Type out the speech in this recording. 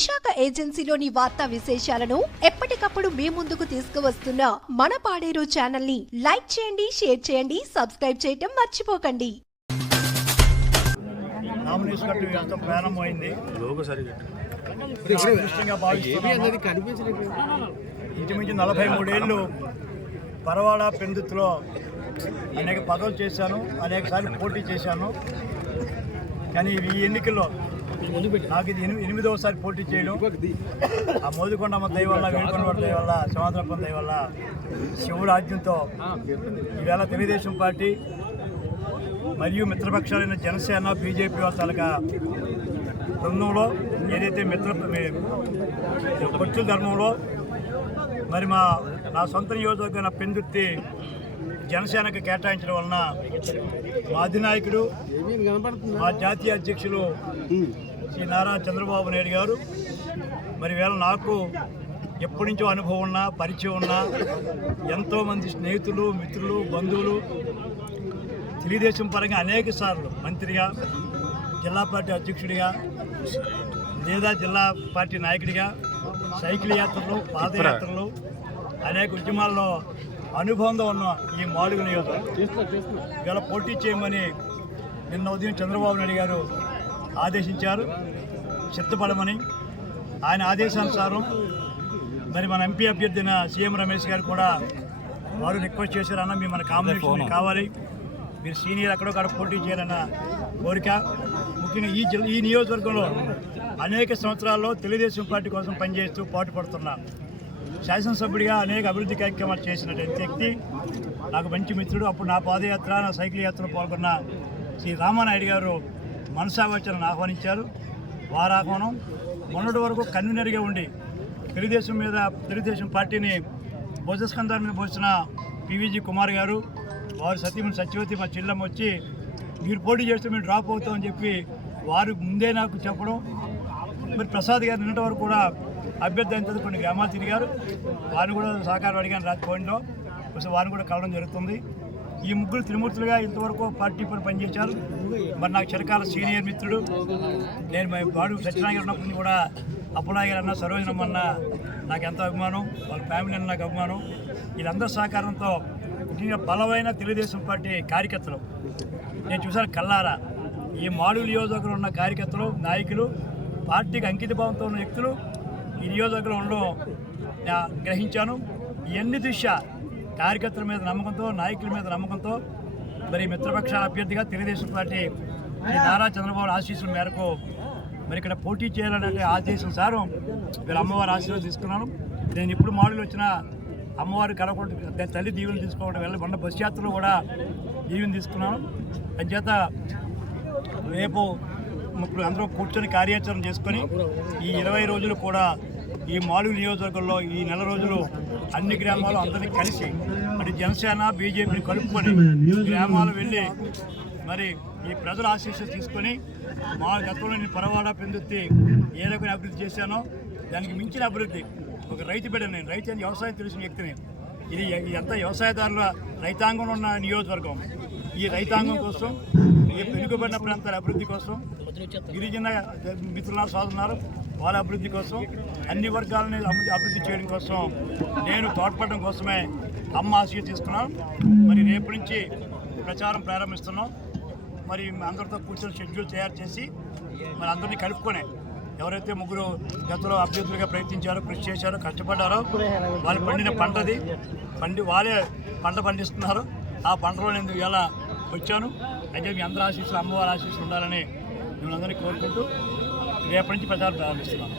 విశాఖ ఏజెన్సీలోని వార్తా విశేషాలను ఎప్పటికప్పుడు మీ ముందుకు తీసుకువస్తున్న మన పాడేరు ఛానల్ని లైక్ చేయండి షేర్ చేయండి సబ్స్క్రైబ్ చేయటం మర్చిపోకండి. ఇంచుమించు నలభై మూడేళ్ళు పరవాడ పెందుతులో అనేక పదవులు చేశాను అనేక సార్లు పోటీ చేశాను. కానీ ఈ ఎన్నికల్లో నాకు ఇది ఎనిమి- ఎనిమిదవసారి పోటీ చేయడం. ఆ మోదుకొండమ్మ దయ వల్ల వేడుకొండ దయ వల్ల సమాధానప్ప దయ వల్ల శివుడు ఆజ్ఞంతో ఈవేళ తెలుగుదేశం పార్టీ మరియు మిత్రపక్షాలైన జనసేన బీజేపీ వాళ్ళ తాలూకా బృందంలో ఏదైతే మిత్ర కొచ్చు ధర్మంలో మరి మా నా సొంత నియోజకవర్గం పెందుర్తి జనసేనకు కేటాయించడం వలన మా అధినాయకుడు మా జాతీయ అధ్యక్షులు శ్రీ నారా చంద్రబాబు నాయుడు గారు. మరి వేళ నాకు ఎప్పటి నుంచో అనుభవం ఉన్నా పరిచయం ఉన్నా ఎంతోమంది స్నేహితులు మిత్రులు బంధువులు తెలుగుదేశం పరంగా అనేక సార్లు మంత్రిగా జిల్లా పార్టీ అధ్యక్షుడిగా లేదా జిల్లా పార్టీ నాయకుడిగా సైకిల్ యాత్రలు పాదయాత్రలు అనేక ఉద్యమాల్లో అనుబంధం ఉన్న ఈ మాడుగు నియోజకవర్గం ఇవాళ పోటీ చేయమని నిన్న ఉదయం చంద్రబాబు నాయుడు గారు ఆదేశించారు. సిద్ధపడమని ఆయన ఆదేశానుసారం మరి మన ఎంపీ అభ్యర్థి సీఎం రమేష్ గారు కూడా వారు రిక్వెస్ట్ చేశారు అన్న మేము మన కాంబినేషన్ కావాలి. మీరు సీనియర్ అక్కడో అక్కడ పోటీ చేయాలన్న కోరిక. ముఖ్యంగా ఈ జిల్లా ఈ నియోజకవర్గంలో అనేక సంవత్సరాల్లో తెలుగుదేశం పార్టీ కోసం పనిచేస్తూ పాటు పడుతున్నా శాసనసభ్యుడిగా అనేక అభివృద్ధి కార్యక్రమాలు చేసినటువంటి వ్యక్తి. నాకు మంచి మిత్రుడు. అప్పుడు నా పాదయాత్ర నా సైకిల్ యాత్రలో పాల్గొన్న శ్రీ రామానాయుడు గారు మనసావచనను ఆహ్వానించారు. వారాహ్వానం మొన్నటి వరకు కన్వీనర్గా ఉండి తెలుగుదేశం మీద తెలుగుదేశం పార్టీని భోజస్కంధాల మీద పోసిన పివిజి కుమార్ గారు వారు సతీమణి సత్యవతి మా చెల్లెమ్మ వచ్చి మీరు పోటీ చేస్తే మేము డ్రాప్ అవుతామని చెప్పి వారు ముందే నాకు చెప్పడం. మరి ప్రసాద్ గారు నిన్నటి వరకు కూడా అభ్యర్థి అయిన కొన్ని గ్రామాలు తిరిగారు. వారిని కూడా సహకారం అడిగాను రాత్రి పోయింట్లో కొంచెం వారిని కూడా కలవడం జరుగుతుంది. ఈ ముగ్గురు త్రిమూర్తులుగా ఇంతవరకు పార్టీ పని పనిచేశారు. మరి నాకు చిరకాల సీనియర్ మిత్రుడు నేను మా వాడు సత్యనారాయణ ఉన్నప్పుడు కూడా అప్పుడాయర్ అన్న సరోజనం అన్న నాకు ఎంతో అభిమానం వాళ్ళ ఫ్యామిలీ అన్న నాకు అభిమానం. వీళ్ళందరి సహకారంతో ముఖ్యంగా బలమైన తెలుగుదేశం పార్టీ కార్యకర్తలు. నేను చూశాను కల్లారా ఈ మాడు నియోజకవర్గంలో ఉన్న కార్యకర్తలు నాయకులు పార్టీకి అంకిత భావంతో ఉన్న వ్యక్తులు ఈ నియోజకవర్గంలో ఉండడం గ్రహించాను. ఇవన్నీ దృష్ట్యా కార్యకర్తల మీద నమ్మకంతో నాయకుల మీద నమ్మకంతో మరి మిత్రపక్షాల అభ్యర్థిగా తెలుగుదేశం పార్టీ శ్రీ నారా చంద్రబాబు ఆశీస్సుల మేరకు మరి ఇక్కడ పోటీ చేయాలనే ఆదేశం సారం వీళ్ళ అమ్మవారి ఆశీర్వాదం తీసుకున్నాను. నేను ఇప్పుడు మోడల్ వచ్చిన అమ్మవారి కలగకుండా తల్లి దీవెని తీసుకోవడం వెళ్ళి మొన్న బస్ యాత్రలో కూడా దీవెని తీసుకున్నాను. అంచేత రేపు ఇప్పుడు అందరూ కూర్చొని కార్యాచరణ చేసుకొని ఈ ఇరవై రోజులు కూడా ఈ మాలు నియోజకవర్గంలో ఈ నెల రోజులు అన్ని గ్రామాలు అందరినీ కలిసి అటు జనసేన బీజేపీని కలుపుకొని గ్రామాలు వెళ్ళి మరి ఈ ప్రజల ఆశీస్సులు తీసుకొని మా గతంలో నేను పరవాడ పెందుత్తి ఏ రకమైన అభివృద్ధి చేశానో దానికి మించిన అభివృద్ధి ఒక రైతు బిడ్డ నేను రైతు అని వ్యవసాయం తెలిసిన వ్యక్తిని. ఇది ఎంత వ్యవసాయదారుల రైతాంగంలో ఉన్న నియోజకవర్గం. ఈ రైతాంగం కోసం ఈ వెనుకబడిన ప్రాంతాల అభివృద్ధి కోసం గిరిజన మిత్రుల సోదరున్నారు వాళ్ళ అభివృద్ధి కోసం అన్ని వర్గాలని అభివృద్ధి అభివృద్ధి చేయడం కోసం నేను తోడ్పడడం కోసమే అమ్మ ఆశీర్ తీసుకున్నాను మరి రేపు నుంచి ప్రచారం ప్రారంభిస్తున్నాం. మరి అందరితో కూర్చొని షెడ్యూల్ తయారు చేసి మరి అందరినీ కలుపుకొని ఎవరైతే ముగ్గురు గతంలో అభ్యర్థులుగా ప్రయత్నించారో కృషి చేశారో కష్టపడ్డారో వాళ్ళు పండిన పంటది పండి వాళ్ళే పంట పండిస్తున్నారు. ఆ పంటలో నేను ఇలా వచ్చాను. అయితే మీ అందరి ఆశీస్సులు అమ్మవారి ఆశీస్సులు ఉండాలని మిమ్మల్ని అందరినీ కోరుకుంటూ రేపటి నుంచి ప్రచారం ప్రారంభిస్తున్నాను